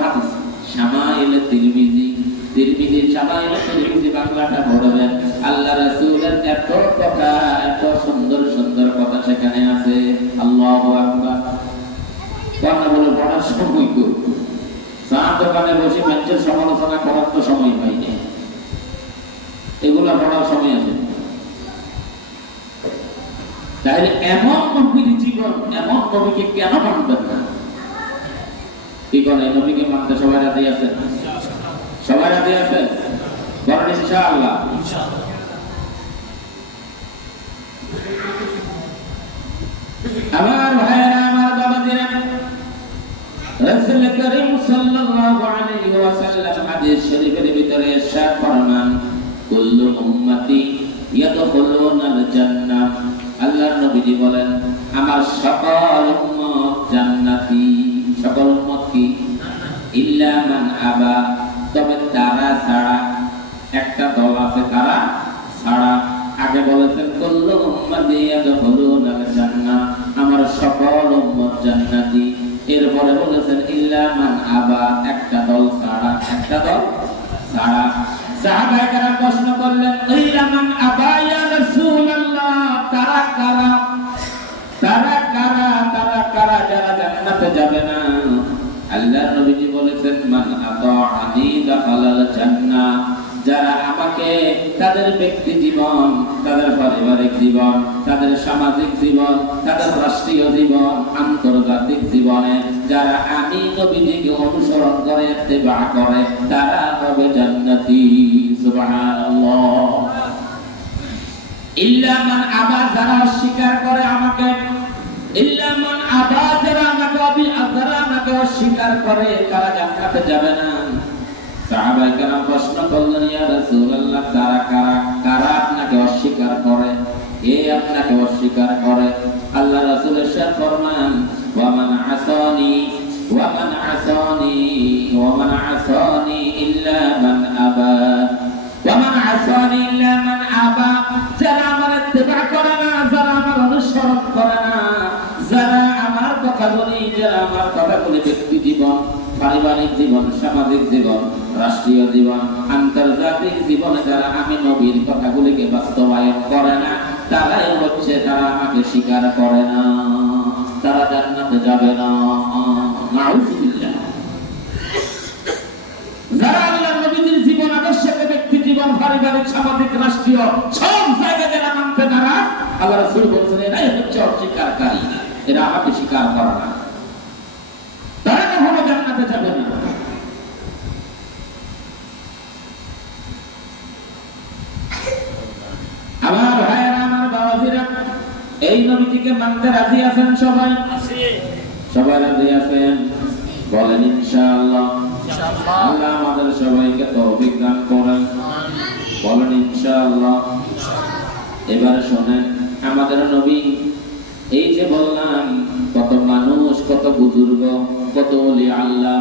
হাদিস শামাইলে তিরমিজি, তিরমিজির শামাইলে তিরমিজি বাংলাটা পড়বেন। আল্লাহ রাসূলের এত কথা, এত সুন্দর সুন্দর কথা সেখানে আছে। আল্লাহু আকবার। কথা বলে পড়ার সময় কই? চার দোকানে বসে মানুষের সমালোচনা করার তো সময় পাইনি, এগুলা পড়ার সময় আছে। তাহলে এমন নবীর জীবন, এমন নবীকে কেন মানবেন না? কি করে নবীকে মানতে সবাই রাজি আছে? সবাই রাজি আছে? বলেন ইনশাআল্লাহ। আমার ভাইরা, আমার বাবাজিরা, রাসূল করিম সাল্লাল্লাহু আলাইহি ওয়াসাল্লাম হাদিস শরীফের ভিতরে ইরশাদ ফরমান, কুল্লু উম্মতি ইয়াদখুলুনাল জান্নাহ। আল্লাহর নবীজি বলেন, আমার সকল উম্মত জান্নাতি। সকল উম্মত কি? ইল্লা মান আবা, তবে তারা ছাড়া। একটা দল আছে তারা ছাড়া। আগে বলেছেন কুল্লু উম্মতি ইয়াদখুলুনাল জান্নাহ, আমার সকল উম্মত জান্নাতি। এরপরে বলেছেন ইল্লা মান আবা, একটা দল ছাড়া। একটা দল ছাড়া। সাহাবায়ে কেরাম প্রশ্ন করলেন, ইল্লা মান আবা ইয়া রাসূলুল্লাহ, তারা কারা? তারা কারা? তারা কারা যারা জান্নাতে যাবে না? আল্লাহর নবীজি বলেছেন, মান আতাআনি দাখালাল জান্নাহ, যারা আমাকে তাদের ব্যক্তি জীবন, তাদের পারিবারিক জীবন, তাদের সামাজিক জীবন, তাদের রাষ্ট্রীয় জীবন, আন্তর্জাতিক জীবনে যারা আমি নবীজিকে অনুসরণ করে ইত্তেবা করে, তারা হবে জান্নাতি। সুবহানাল্লাহ। ইল্লা মান আবা, যারা অস্বীকার করে আমাকে, ইল্লা মান আবা, যারা আমাকে অস্বীকার করে, তারা জান্নাতে যাবে না। সাহাবায়ে কেরাম প্রশ্ন করলেন, ইয়া রাসূলুল্লাহ, কারা কারা? কারা আপনাকে অস্বীকার করে? কে আপনাকে অস্বীকার করে? আল্লাহ রাসূল ইরশাদ ফরমান, ওয়া মান আসানি, ওয়া মান আসানি, ওয়া মান আসানি ইল্লা মান আবা, ওয়া মান আসানি ইল্লা মান আবা, যারা আমার ইত্তেবা করে না, যারা আমার অনুসরণ করে না, যারা আমার কথা বলে, যারা আমার কথা বলে ব্যক্তি জীবন, পারিবারিক জীবন, সামাজিক জীবন, রাষ্ট্রীয় জীবন, আন্তর্জাতিক জীবনে যারা আমি নবীর কথাগুলিকে বাস্তবায়ন করে না, তারাই হচ্ছে তারা আমাকে স্বীকার করে না, তারা জান্নাতে যাবে না। নাউযুবিল্লাহ। যারা আল্লাহর নবীর জীবন আদর্শকে ব্যক্তি জীবন, পারিবারিক, সামাজিক, রাষ্ট্রীয় সব জায়গায় যারা মানতে নারাজ, আল্লাহ রাসূল বলেছেন এরাই হচ্ছে অস্বীকারী, এরা আমাকে স্বীকার করে না, তারা কখনো জান্নাতে যাবে না। আমার ভাইয়েরা, আমার বাবাজিরা, এই নবীজিকে মানতে রাজি আছেন সবাই? সবাই রাজি আছেন? বলেন ইনশাআল্লাহ। আল্লাহ আমাদের সবাইকে তৌফিক দান করেন। বলেন ইনশাআল্লাহ। এবার শুনেন, আমাদের নবী, এই যে বললাম কত মানুষ, কত বুজুর্গ, কত ওলি আল্লাহ,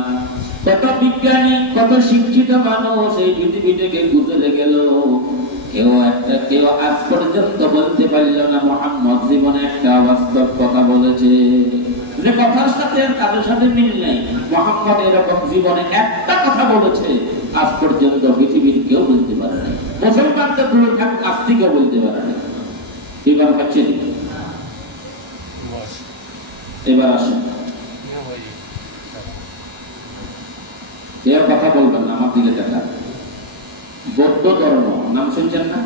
কত বিজ্ঞানী, কত শিক্ষিত মানুষ এই পৃথিবী থেকে গুজরে গেল, কেউ আজ পর্যন্ত বলতে পারল না মুহাম্মদ জীবনে একটা বাস্তব কথা বলেছে, যে কথার সাথে কারোর সাথে মিল নাই। মুহাম্মদ এরকম জীবনে একটা কথা বলেছে, আজ পর্যন্ত পৃথিবীর কেউ বলতে পারে না। মুসলমান তো দূরে থাক, আস্তিকেও বলতে পারে না। এবার হচ্ছে, এবার আসেন, কেউ কথা বলবেন না, আমার দিকে দেখা। বৌদ্ধ ধর্ম নাম শুনছেন না?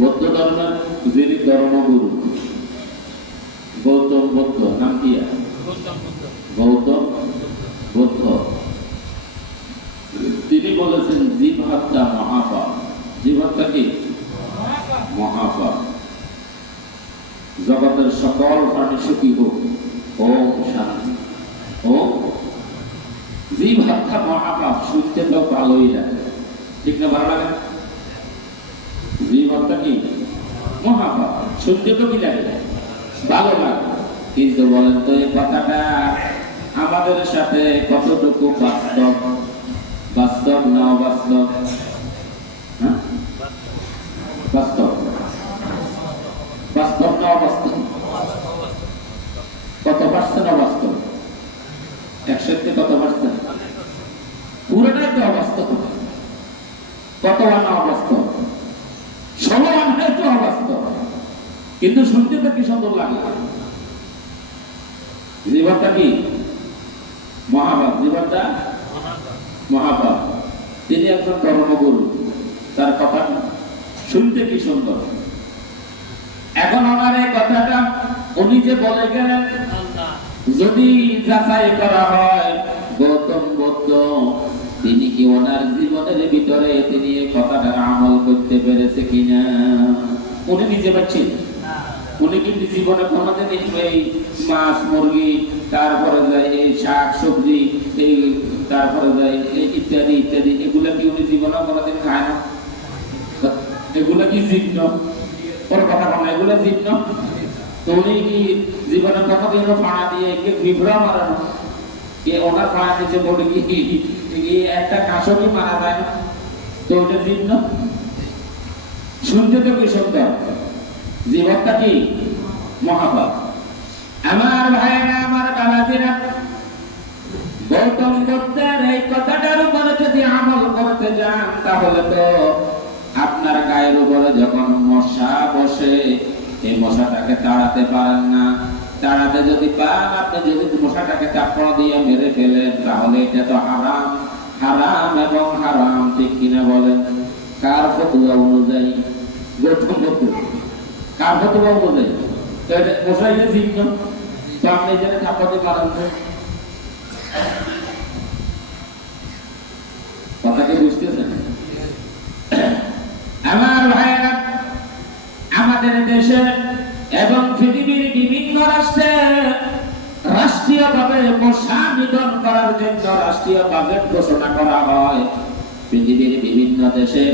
বৌদ্ধ ধর্মের যিনি ধর্মগুরু গৌতম বুদ্ধ, নাম কি? গৌতম বুদ্ধ। তিনি বলেছেন জীব হত্যা মহাপাপ। জীব হত্যা কি? মহাপাপ। জগতের সকল প্রাণী সুখী হোক। ওম শান্তি। ওম। জীব হত্যা মহাপাপ শুনতে তো ভালোই লাগে, ঠিক না? ভালো লাগে? জীব হত্যা কি? মহাপাপ। শুনতে তো কি লাগে? ভালো লাগে। কিন্তু বলেন তো এই কথাটা আমাদের সাথে কতটুকু বাস্তব? বাস্তব না অবাস্তব? বাস্তব। বাস্তব না অবাস্তব? কত পার্সেন্ট অবাস্তব? 100 তে কত পার্সেন্ট? আনা অবাস্তব, 16 আনাই তো অবাস্তব, কিন্তু শুনতে তো কি সুন্দর লাগে। জীবনটা কি মহাভাব, জীবনটা মহাভাব। তিনি একজন ধর্মগুরু, তার কথা শুনতে কি সুন্দর। এখন আমার এই কথাটা উনি যে বলে গেলেন, যদি যাচাই করা হয় গৌতম বুদ্ধ তিনি কি ওনার জীবনের ভিতরে তিনি এই কথাটার আমল করতে পেরেছে কিনা, উনি নিজে পাচ্ছেন। উনি কিন্তু জীবনে কোনোদিন এই মাছ মুরগি, তারপরে যায় এই শাক সবজি, এই তারপরে যায় ইত্যাদি ইত্যাদি, এগুলা কি উনি জীবনে কোনোদিন খায় না? এগুলা কি জীর্ণ? ওর কথা বলা এগুলা জীর্ণ? তো উনি কি জীবনে কোনোদিন পাড়া দিয়ে কে বিভ্রা মারানো, কে ওনার পাড়া নিচে পড়ে কি একটা কাঁচও কি মারা যায় না? তো ওটা জীর্ণ? শুনতে তো কি সুন্দর, জীবনটা কি মহাপাপ। আমার ভাইরা, আমার বাবাজিরা, গৌতম বুদ্ধের এই কথাটার উপরে যদি আমল করতে যান তাহলে তো আপনার গায়ের উপরে যখন মশা বসে এই মশাটাকে তাড়াতে পারেন না। তাড়াতে যদি পান, আপনি যদি মশাটাকে চাপড় দিয়ে মেরে ফেলেন তাহলে এটা তো হারাম, হারাম এবং হারাম, ঠিক কিনা বলেন? কার ফতোয়া অনুযায়ী? গৌতম বুদ্ধ কার ফতোয়া অনুযায়ী? মশাই যে জীর্ণ, তো আপনি যেন চাপাতে পারেন না। কথাকে বুঝতেছেন? আমার ভাইয়েরা, আমাদের দেশে এবং পৃথিবীর বিভিন্ন রাষ্ট্রে রাষ্ট্রীয়ভাবে মশা নিধন করার জন্য রাষ্ট্রীয় বাজেট ঘোষণা করা হয়। পৃথিবীর বিভিন্ন দেশে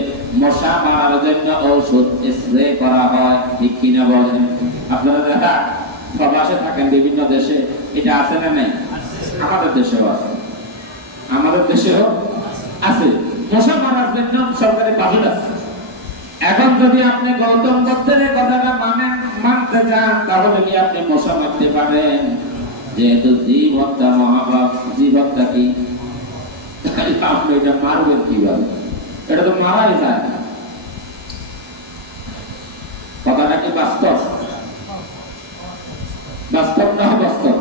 মশা মারার জন্য ঔষধ স্প্রে করা হয়, ঠিক কিনা বলেন? আপনারা যারা প্রবাসে থাকেন বিভিন্ন দেশে, এটা আছে না নাই? আমাদের দেশেও আছে, আমাদের দেশেও আছে। মশা মারার জন্য সরকারি বাজেট আছে। এখন যদি আপনি গৌতম বুদ্ধের কথাটা মানতে চান তাহলে কি আপনি মশা মারতে পারেন? যেহেতু জীব হত্যা মহাপাপ, জীব হত্যা কি আপনি এটা মারবেন কিভাবে? এটা তো মারাই যায় না। কথাটা কি বাস্তব? বাস্তব না বাস্তব?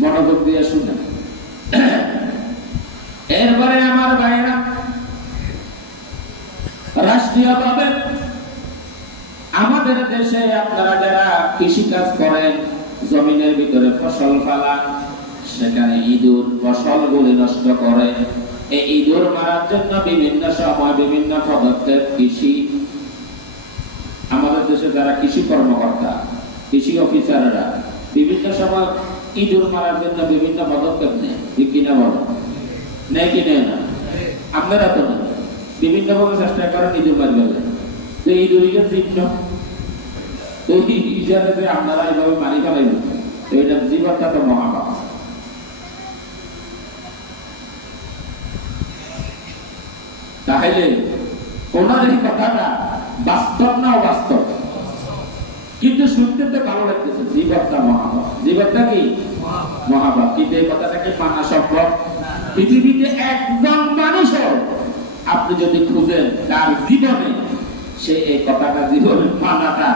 মনোযোগ দিয়ে শুনেন। এরপরে আমার ভাইরা, রাষ্ট্রীয়ভাবে আমাদের দেশে আপনারা যারা কৃষি কাজ করেন, জমিনের ভিতরে ফসল ফলান, সেখানে ইঁদুর ফসলগুলি নষ্ট করে। এই ইঁদুর মারার জন্য বিভিন্ন সময় বিভিন্ন পদক্ষেপ কৃষি, আমাদের দেশে যারা কৃষি কর্মকর্তা, কৃষি অফিসাররা বিভিন্ন সময় ইঁদুর মারার জন্য বিভিন্ন পদক্ষেপ নেয়, ঠিক কিনা বলো? নেয় কি নেয় না? আপনারা তো না, বিভিন্ন ভাবে চেষ্টা করেন ইঁদুর মারবে। তো ইঁদুরিকে জীর্ণ, তো হিসাবে আপনারা এইভাবে মারি ফেলাইবেন, তো এটা জীবনটা তো মহাপাপ। তাহলে ওনার এই কথাটা বাস্তব না অবাস্তব? কিন্তু শুনতে তো ভালো লাগতেছে, জীবনটা মহাপাপ। জীবনটা কি মহাপাপ, কিন্তু এই কথাটা কি মানা সম্ভব? পৃথিবীতে একজন মানুষও আপনি যদি খুঁজেন তার জীবনে সে এই কথাটা জীবনে মানাটা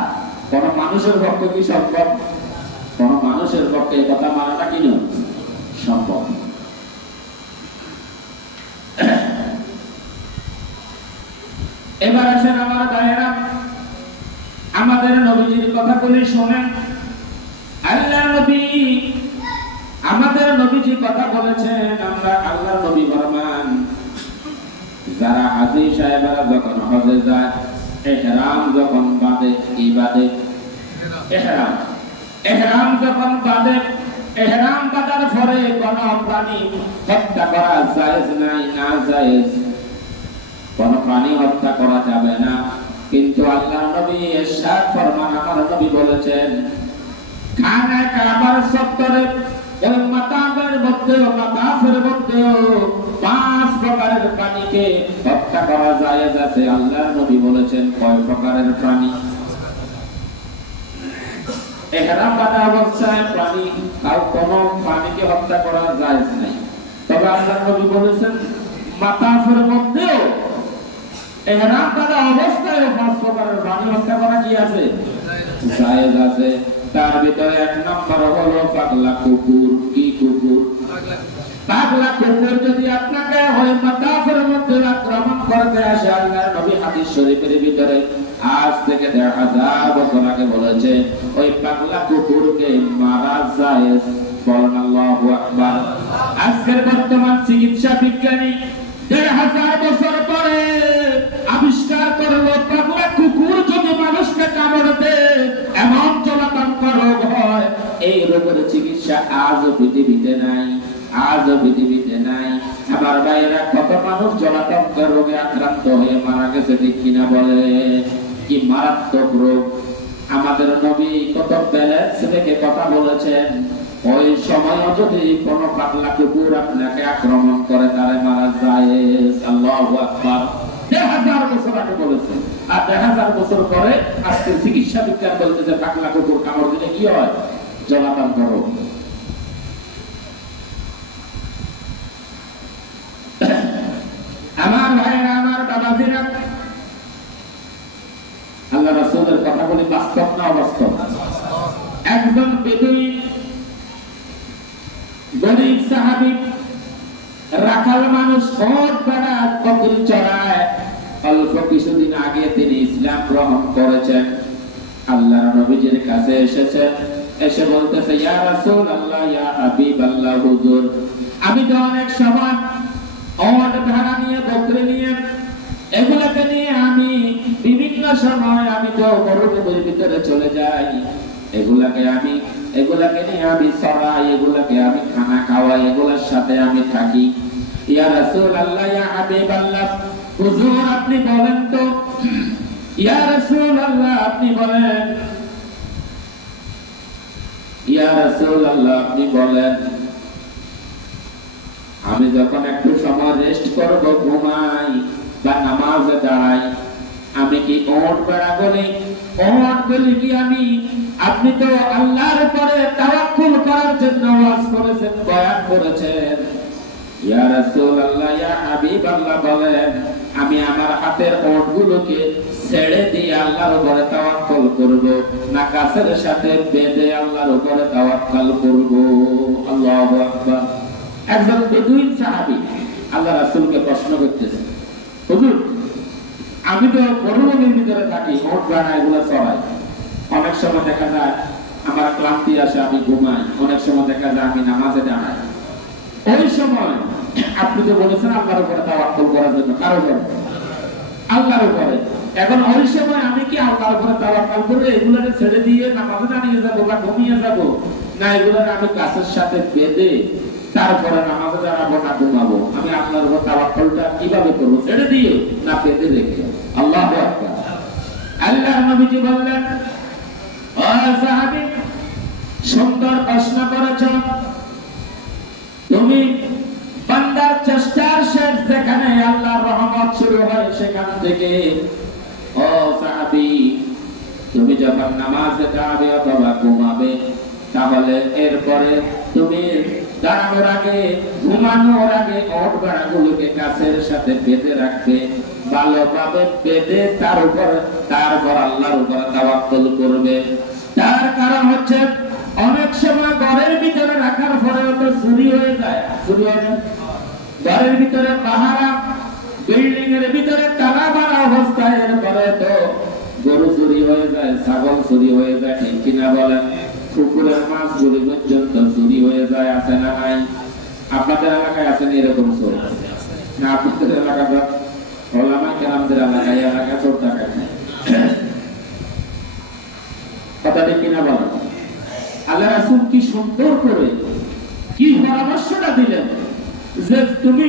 কোন মানুষের পক্ষে কি সম্ভব? কোন মানুষের পক্ষে এই কথা মানাটা কি নয় সম্ভব। এবার আসেন আমার ভাইয়েরা, আমাদের নবীজির কথাগুলি শোনেন। আল্লাহর নবী, আমাদের নবীজি কথা বলেছেন, আমরা আল্লাহর নবী ফরমান, যারা হাজী সাহেবরা যখন হজে যায়, ইহরাম যখন বাঁধে, কি বাঁধে? ইহরাম। ইহরাম যখন বাঁধে, ইহরাম বাঁধার পরে কোন প্রাণী হত্যা করা জায়েজ নাই, না জায়েজ, কোন প্রাণী হত্যা করা যাবে না। কিন্তু আল্লাহর নবী ইরশাদ ফরমান, আমার নবী বলেছেন, খানা কাবার চত্বরে এবং মাতাবের মধ্যে, মাতাফের মধ্যে 5 প্রকারের প্রাণীকে হত্যা করা জায়েজ আছে। আল্লাহর নবী বলেছেন, কয় প্রকারের প্রাণী? ইহরাম বাঁধা অবস্থায় প্রাণী আর কোন প্রাণীকে হত্যা করা জায়েজ নাই। তবে আল্লাহর নবী বলেছেন, মাতাফের মধ্যেও ইহরাম করা অবস্থায় 5 প্রকারের পানি হত্যা করা কি আছে? জায়েজ আছে। তার ভিতরে এক নম্বর হলো পাগলা কুকুর। কি কুকুর? পাগলা কুকুর যদি আপনাকে ওই মাতাফের মধ্যে আক্রমণ করতে আসে, আল্লাহর নবী হাদিস শরীফের ভিতরে আজ থেকে 1000 বছর আগে বলেছে ওই পাগলা কুকুরকে মারা জায়েজ। বলেন আল্লাহু আকবার। আজকের বর্তমান চিকিৎসা বিজ্ঞানী 1000 বছর পরে আবিষ্কার করলো পাগলা কুকুর যদি মানুষকে কামড় দেয় এমন জলাতঙ্ক রোগ হয়, এই রোগের চিকিৎসা আজও পৃথিবীতে নাই। আজও পৃথিবীতে নাই। আমার ভাইয়েরা, কত মানুষ জলাতঙ্ক রোগে আক্রান্ত হয়ে মারা গেছে, ঠিক কিনা বলে? কি মারাত্মক রোগ! আমাদের নবী কত ব্যালেন্স রেখে কথা বলেছেন। ওই সময় যদি কোন পাগলা কুকুর আপনাকে আক্রমণ করে তারে মারা যায়। আল্লাহু আকবার। 1000 বছর আগে বলেছেন, আর 1000 বছর পরে আজকে চিকিৎসা বিজ্ঞান বলতেছে পাগলা কুকুর কামড় দিলে কি হয়? জলাতঙ্ক রোগ। আমার ভাইয়েরা, আমার বাবাজিরা, আল্লাহ রাসূলের কথা বলি বাস্তব না অবাস্তব? একজন বেদুইন গরীব সাহাবী, রাখাল মানুষ, ওট বেড়া বকরি চড়ায়। অল্প কিছুদিন আগে তিনি ইসলাম গ্রহণ করেছেন। আল্লাহর নবীজির কাছে এসেছেন, এসে বলতেছে, ইয়া রাসূলুল্লাহ, ইয়া হাবিবাল্লাহ, হুজুর, আমি তো অনেক সময় ওট ভেড়া নিয়ে, বকরি নিয়ে, এগুলাকে নিয়ে আমি বিভিন্ন সময় আমি তো মরুভূমির ভিতরে চলে যাই। এগুলাকে নিয়ে আমি চড়াই, এগুলাকে আমি খানা খাওয়াই, এগুলার সাথে আমি থাকি। ইয়া রাসূলুল্লাহ, ইয়া হাবিবাল্লাহ, হুজুর আপনি বলেন তো, ইয়া রাসূলুল্লাহ আপনি বলেন, ইয়া রাসূলুল্লাহ আপনি বলেন, আমি যখন একটু সময় রেস্ট করব, ঘুমাই বা নামাজে দাঁড়াই, আমি কি ওট বেড়া বলি? ওট বলি কি আমি? আপনি তো আল্লাহর উপরে তাওয়াক্কুল করার জন্য ওয়াজ করেছেন, বয়ান করেছেন। ইয়া রাসূলুল্লাহ, ইয়া হাবিবাল্লাহ বলেন, আমি আমার হাতের ওটগুলোকে ছেড়ে দিয়ে আল্লাহর উপরে তাওয়াক্কুল করব, না গাছের সাথে বেঁধে আল্লাহর উপরে তাওয়াক্কুল করব? আল্লাহু আকবার। একজন বেদুইন সাহাবী আল্লাহ রাসূলকে প্রশ্ন করতেছে, হুজুর আমি তো মরুভূমির ভিতরে থাকি, ওট ভেড়া এগুলো চড়াই, অনেক সময় দেখা যায় আমার ক্লান্তি আসে, আমি ঘুমাই, অনেক সময় দেখা যায় আমি নামাজে দাঁড়াই। ওই সময় আপনি তো বলেছেন আল্লাহর উপরে তাওয়াক্কুল করার জন্য, কার উপরে? আল্লাহর উপরে। এখন ওই সময় আমি কি আল্লাহর উপরে তাওয়াক্কুল করে এগুলোকে ছেড়ে দিয়ে নামাজে দাঁড়িয়ে যাব বা ঘুমিয়ে যাব, না এগুলোকে আমি গাছের সাথে বেঁধে তারপরে নামাজে দাঁড়াবো না ঘুমাবো? আমি আল্লাহর উপর তাওয়াক্কুলটা কিভাবে করবো? ছেড়ে দিয়ে না বেঁধে রেখে? আল্লাহু আকবার। আল্লাহর নবীজি বললেন, ও সাহাবী, সুন্দর প্রশ্ন করেছ তুমি। বান্দার চেষ্টার শেষ যেখানে আল্লাহর রহমত শুরু হয় সেখান থেকে। ও সাহাবী, তুমি যখন নামাজে দাঁড়াবে অথবা ঘুমাবে, তাহলে এরপরে তুমি দাঁড়ানোর আগে, ঘুমানোর আগে ওট ভেড়াগুলোকে গাছের সাথে বেঁধে রাখবে, ভালোভাবে বেঁধে তারপর আল্লাহর উপরে তাওয়াক্কুল করবে। তার কারণ হচ্ছে অনেক সময় ঘরের ভিতরে রাখার পরেও তো চুরি হয়ে যায়। চুরি হয় না? ঘরের ভিতরে পাহারা, বিল্ডিং এর ভিতরে তালা মারা অবস্থায় এরপরে তো গরু চুরি হয়ে যায়, ছাগল চুরি হয়ে যায়, ঠিক কিনা বলেন? পুকুরের মাছগুলি পর্যন্ত চুরি হয়ে যায়, আছে না নাই? আপনাদের এলাকায় আছেন এরকম চোর? না আপনাদের এলাকাটা ওলামা কেরামদের এলাকা চোর টাকা নেই, কথা ঠিক কিনা বলেন? আল্লাহ রাসূল কি সুন্দর করে কি পরামর্শটা দিলেন যে তুমি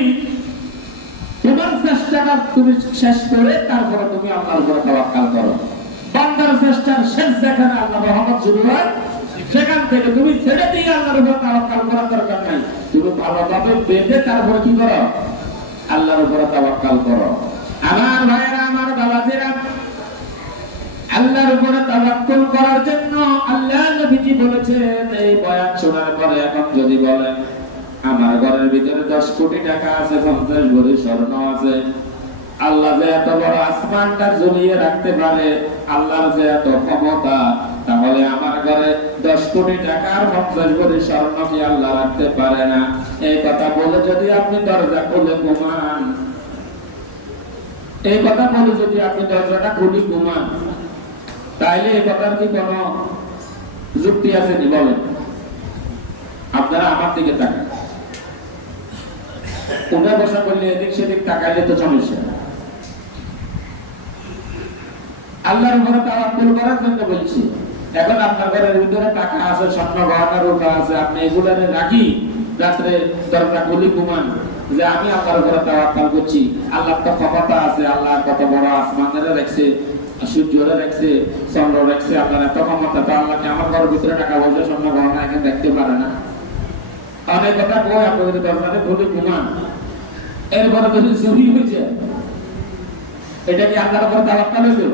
তোমার চেষ্টাটা তুমি শেষ করে তারপরে তুমি আল্লাহর উপর তাওয়াক্কুল করো। বান্দার চেষ্টার শেষ যেখানে আল্লাহর রহমত শুরু হয় সেখান থেকে তুমি ছেড়ে দিয়ে আল্লাহর উপর তাওয়াক্কুল করার দরকার নাই। তুমি ভালোভাবে বেঁধে তারপরে কি করো? আল্লাহর উপর তাওয়াক্কুল করো। আমার ভাইয়েরা, আমার বাবাজিরা, আল্লাহর উপরে তাওয়াক্কুল করার জন্য আল্লাহ নবীজি বলেছেন। এই বয়ান শোনার পরে এখন যদি বলেন আমার ঘরের ভিতরে 10 কোটি টাকা আছে, 50 ভরি স্বর্ণ আছে, আল্লাহ যে এত বড় আসমানটা ঝুলিয়ে রাখতে পারে, আল্লাহর যে এত ক্ষমতা, তাহলে আমার ঘরে 10 কোটি টাকার 50 ভরি স্বর্ণ কি আল্লাহ রাখতে পারে না? এই কথা বলে যদি আপনি দরজা খুলে ঘুমান, এই কথা বলে যদি আপনি দরজাটা খুলে ঘুমান, তাইলে এই কথার কি কোনো যুক্তি আছে নি বলেন? আপনারা আমার দিকে তাকান, উঠে বসা করলে এদিক সেদিক তাকাইলে তো সমস্যা। আল্লাহর উপরে তাওয়াক্কুল করার জন্য বলছি। এখন আপনার ঘরের ভিতরে টাকা আছে, স্বর্ণ গহনা রূপা আছে, আপনি এগুলারে রাখি রাত্রে দরজা খুলে ঘুমান যে আমি আল্লাহর উপরে তাওয়াক্কুল করছি, আল্লাহর তো ক্ষমতা আছে, আল্লাহ কত বড় আসমানের রাখছে, সূর্যরে রাখছে, চন্দ্র রাখছে, আল্লাহর এত ক্ষমতা, তো আল্লাহকে আমার ঘরের ভিতরে টাকা পয়সা স্বর্ণ গহনা এখানে দেখতে পারে না? অনেক কথা কই, আপনাদের দরজারে খুলে ঘুমান, এরপরে যদি চুরি হয়েছে, এটা কি আল্লাহর উপর তাওয়াক্কুল হইল?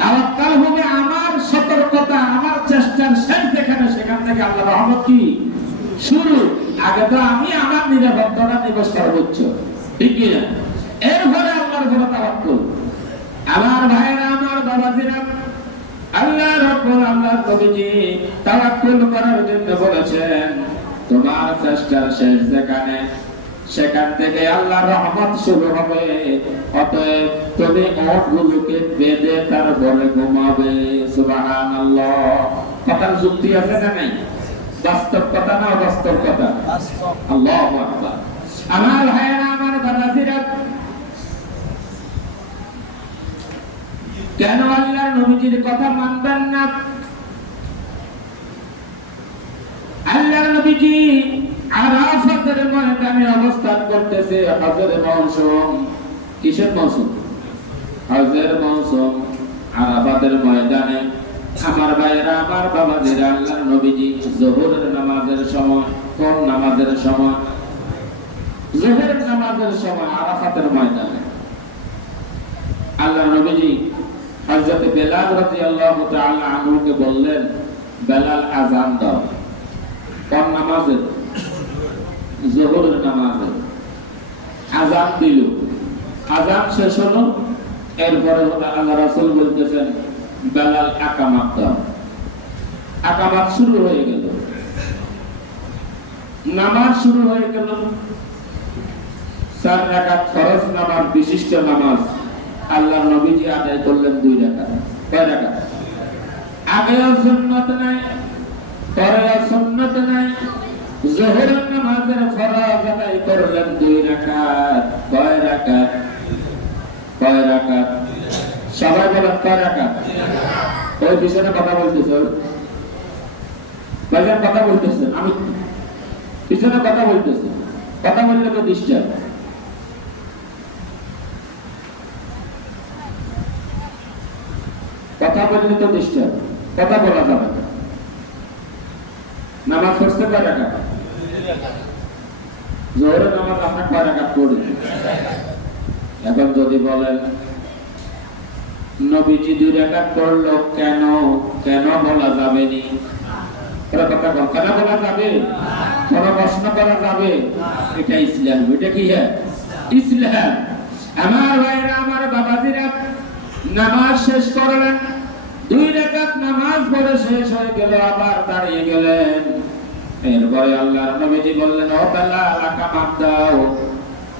তাওয়াক্কুল হবে আমার সতর্কতা, আমার চেষ্টার শেষ যেখানে, সেখান থেকে আল্লাহর রহমত কি শুরু। আগে তো আমি আমার নিরাপত্তাটা নিব সর্বোচ্চ, ঠিক কি না? এরপরে আল্লাহর উপর তাওয়াক্কুল। আমার ভাইরা, আমার বাবাজিরা, আল্লাহ রাব্বুল আল্লাহর নবীজি তাওয়াক্কুল করার জন্য বলেছেন, তোমার চেষ্টার শেষ যেখানে, সেখান থেকে আল্লাহর রহমত শুরু হবে। অতএব তুমি ওটগুলোকে বেঁধে তারপরে ঘুমাবে। সুবহানাল্লাহ। কথার যুক্তি আছে না নাই? বাস্তব কথা না অবাস্তব কথা? আল্লাহু আকবার। আমার ভাইয়েরা, আমার বাবাজিরা, কেন আল্লাহর নবীজির কথা মানবেন না? আল্লাহর নবীজি আরাফাতের ময়দানে অবস্থান করতেছে। হজের মৌসুম। কিসের মৌসুম? হজের মৌসুম। আরাফাতের ময়দানে আমার ভাইয়েরা, আমার বাবাজিরা, আল্লাহর নবীজি যোহরের নামাজের সময়, কোন নামাজের সময়? যোহরের নামাজের সময় আরাফাতের ময়দানে আল্লাহর নবীজি হযরত বেলাল রাদিয়াল্লাহু তাআলা আনহুকে বললেন, বেলাল আযান দাও। কোন নামাজে? যোহরের নামাজে। আযান দিল, আযান শেষ হলো, এরপরে আল্লাহ রাসূল বলতেছেন, বেলাল আকামাত দাও। আকামাত শুরু হয়ে গেল, নামাজ শুরু হয়ে গেল। 4 রাকাত ফরজ নামাজ, বিশিষ্ট নামাজ আল্লাহর নবীজি আদায় করলেন 2 রাকাত। কয় রাকাত? আগেও সুন্নাত নাই, পরেও সুন্নাত নাই। যোহরের নামাজের ফরজ আদায় করলেন 2 রাকাত। কয় রাকাত? কয় রাকাত? সবাই বলেন কয় রাকাত? ওই পিছনে কথা বলতেছেন, ভাইজান কথা বলতেছেন, আমি পিছনে কথা বলতেছি, কথা বললে তো ডিস্টার্ব। কথা বললে তো ডিস্টার্ব, কথা বলা যাবে না। নামাজ পড়তে কয় রাকাত? যোহরের নামাজ আমরা কয় রাকাত পড়ি? এখন যদি বলেন নবীজি 2 রাকাত পড়লো, কেন? কেন বলা যাবে নি? কথা বল, কেন বলা যাবে? কোন প্রশ্ন করা যাবে? এটা ইসলাম। এটা কি? ইসলাম। আমার ভাইরা, আমার বাবাজিরা, নামাজ শেষ করলেন, 2 রাকাত নামাজ পড়ে শেষ হয়ে গেল, আবার দাঁড়িয়ে গেলেন। এরপরে আল্লাহর নবীজি বললেন, ও বেলাল আকামাত দাও।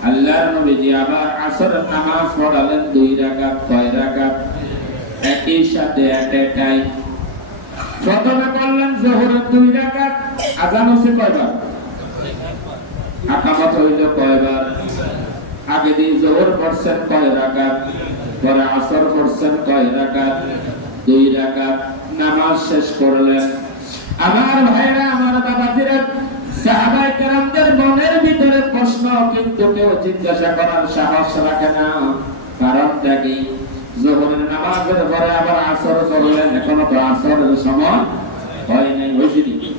আল্লাহর নবীজি আবার আসরের নামাজ পড়ালেন 2 রাকাত। কয় রাকাত? একই সাথে এট এ টাইম। প্রথমে বললেন যোহরের 2 রাকাত। আযান হচ্ছে কয়বার? আকামাত হইল কয়বার? আগে দিয়ে যোহর পড়ছেন কয় রাকাত, পরে আসর পড়ছেন কয় রাকাত? 2 রাকাত। নামাজ শেষ করলেন। আমার ভাইরা, আমার বাবাজিরা, সাহাবায়ে কেরামদের মনের ভিতরে প্রশ্ন, কিন্তু কেউ জিজ্ঞাসা করার সাহস রাখে না। কারণটা কি? যোহরের নামাজের পরে আবার আসর করলেন, এখনো তো আসরের সময় হয় নাই। হয়েছে নাকি?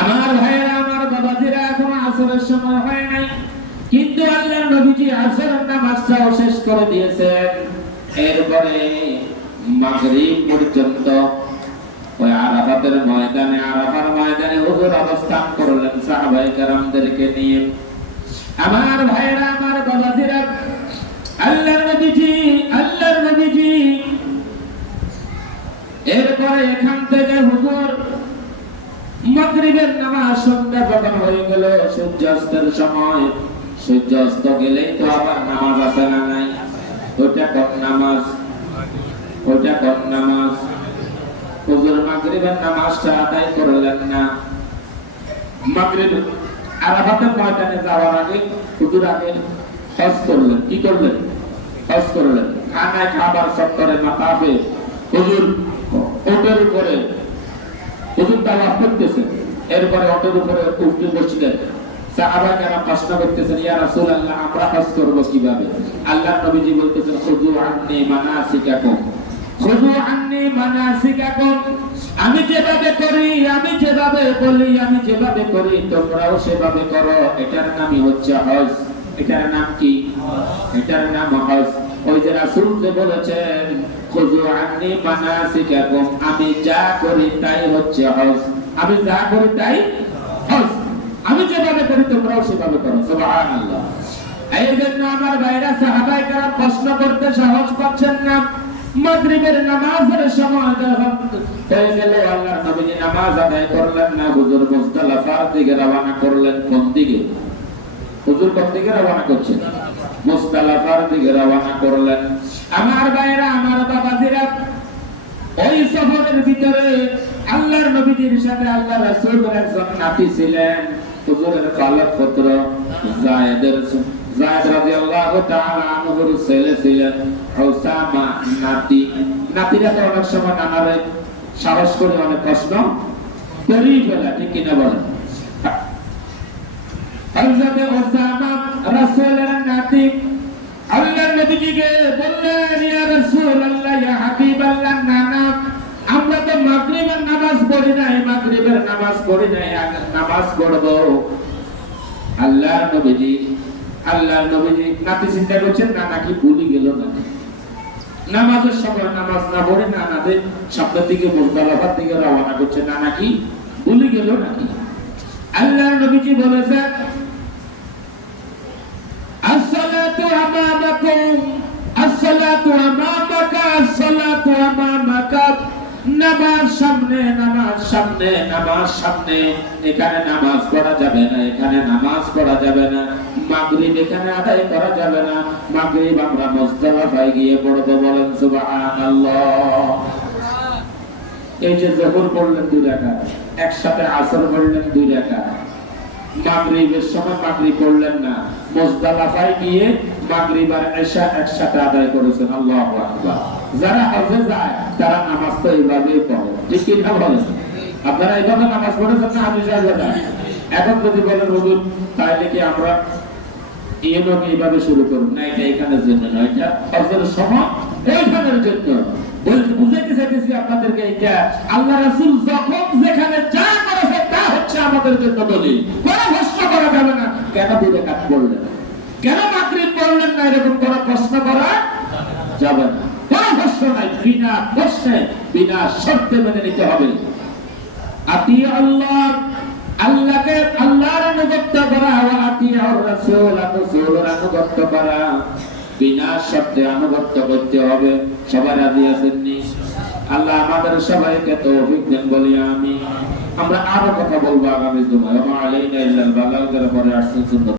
আমার ভাইরা, আমার বাবাজিরা, এখনো আসরের সময় হয় নাই, কিন্তু আল্লাহর নবীজি আসরের নামাজটাও শেষ করে দিয়েছেন। এরপরে মাগরিব পর্যন্ত ওই আরাফাতের ময়দানে, আরাফার ময়দানে হুজুর অবস্থান করলেন সাহাবায়ে কেরামদেরকে নিয়ে। আমার ভাইরা, আমার বাবাজিরা, আল্লাহর নবীজি এরপরে এখান থেকে হুজুর মাগরিবের নামাজ সন্ধ্যা যখন হয়ে গেল, সূর্যাস্তের সময়, সূর্যাস্ত গেলেই তো আবার নামাজ আছে না নাই? ওটা কোন নামাজ? ওটা কোন নামাজ? হুজুর মাগরিবের নামাজটা আদায় করলেন না। মাগরিব আরাফাতের ময়দানে যাওয়ার আগে হুজুর আগে হজ করলেন। কি করলেন? হজ করলেন। খানায় খাবার চত্বরে মাতাবে হুজুর ওটের উপরে হুজুর তাওয়াফ করতেছেন। এরপরে ওটের উপরে উঠতে বসলেন। সাহাবারা প্রশ্ন করতেছেন, ইয়া রাসূলুল্লাহ, আমরা হজ করব কিভাবে? আল্লাহর নবীজি বলতেছেন, খুযু আন্নী মানাসিকাকুম, খুযু আন্নী মানাসিকাকুম। আমি যেভাবে করি, আমি যেভাবে বলি, আমি যেভাবে করি, তোমরাও সেভাবে করো। এটার নামই হচ্ছে হজ। এটার নাম কি? এটার নাম হজ। ওই যে রাসূল যে বলেছেন, খুযু আন্নী মানাসিকাকুম, আমি যা করি তাই হচ্ছে হজ। আমি যা করি তাই হজ। আমি যেভাবে করি তোমরাও সেভাবে করো। সুবহানাল্লাহ। এই জন্য আমার ভাইরা, সাহাবায়ে কেরাম প্রশ্ন করতে সাহস পাচ্ছেন না। মাগরিবের নামাজের সময় যখন হয়ে গেল, আল্লাহর নবী নামাজ আদায় করলেন না। হুজুর মুজদালিফার দিকে রওনা করলেন। কোন দিকে? হুজুর কোন দিকে রওনা করছেন? মুজদালিফার দিকে রওনা করলেন। আমার ভাইরা, আমার বাবাজিরা, ওই সফরের ভিতরে আল্লাহর নবীজির সাথে আল্লাহ রাসূলের একজন নাতি ছিলেন। হুজুরের পালক পুত্র যায়েদ রাদিয়াল্লাহু তাআলা আনহুর ছেলে ছিলেন উসামা নাতি। নাতিরা তো অনেক সময় নানারে সাহস করে অনেক প্রশ্ন করেই ফেলে, ঠিক কিনা বলেন? হযরত উসামা রাসূলের নাতি আল্লাহর নবীজিকে বললেন, ইয়া রাসূলুল্লাহ, ইয়া হাবিবাল্লাহ, নানা, আমরা তো মাগরিবের নামাজ পড়ি নাই, মাগরিবের নামাজ পড়ি নাই, নামাজ পড়ব। আল্লাহর নবীজি নাতি চিন্তা করছেন, না নাকি ভুলে গেল নাকি? নামাজের সময় নামাজ না পড়ে নানাদের সামনের দিকে মুজদালিফার দিকে রওনা করছে, না নাকি ভুলে গেল নাকি? আল্লাহর নবীজি বলেছেন, as-salatu amamakum, as-salatu amamaka, as-salatu amamaka। নামাজ সামনে, নামাজ সামনে, নামাজ সামনে। এখানে নামাজ পড়া যাবে না, এখানে নামাজ পড়া যাবে না। মাগরিব এখানে আদায় করা যাবে না। মাগরিব আমরা মুজদালিফায় গিয়ে পড়ব। বলেন সুবহানাল্লাহ। এই যে যোহর পড়লেন 2 রাকাত, একসাথে আসর পড়লেন 2 রাকাত। মাগরিবের সময় মাগরিব পড়লেন না, মুজদালিফায় গিয়ে মাগরিব আর ইশা একসাথে আদায় করেছেন। আল্লাহু আকবার। যারা হজে যায় তারা নামাজ তো এইভাবেই পড়ে, ঠিক কি না বলেন? আপনারা এইভাবে নামাজ পড়েছেন না? আমি যাই বলেন, এখন যদি বলেন হুজুর তাইলে কি আমরা এইভাবে শুরু করব? না, এটা এখানের জন্য না, এটা হজের সময় ওইখানের জন্য। বুঝাইতে চাইতেছি আপনাদেরকে, এটা আল্লাহ রাসূল যখন যেখানে যা করেছে তা হচ্ছে আমাদের জন্য দলিল। কোনো প্রশ্ন করা যাবে না, কেন 2 রাকাত পড়লেন, কেন মাগরিব পড়লেন না, এরকম কোনো প্রশ্ন করা যাবে না। কোনো প্রশ্ন নাই, বিনা প্রশ্নে বিনা শর্তে মেনে নিতে হবে। আতি আল্লাহ, আল্লাহকে আল্লাহর আনুগত্য করা, আতি আর রাসূল, রাসূলের আনুগত্য করা, বিনা শর্তে আনুগত্য করতে হবে। সবাই রাজি আছেন নি? আল্লাহ আমাদের সবাইকে তৌফিক দেন, বলি আমিন। আমরা আরো কথা বলবো আগামী জুমায়। ওয়া আলাইনা ইল্লাল বালাগ, যারা পরে আসছেন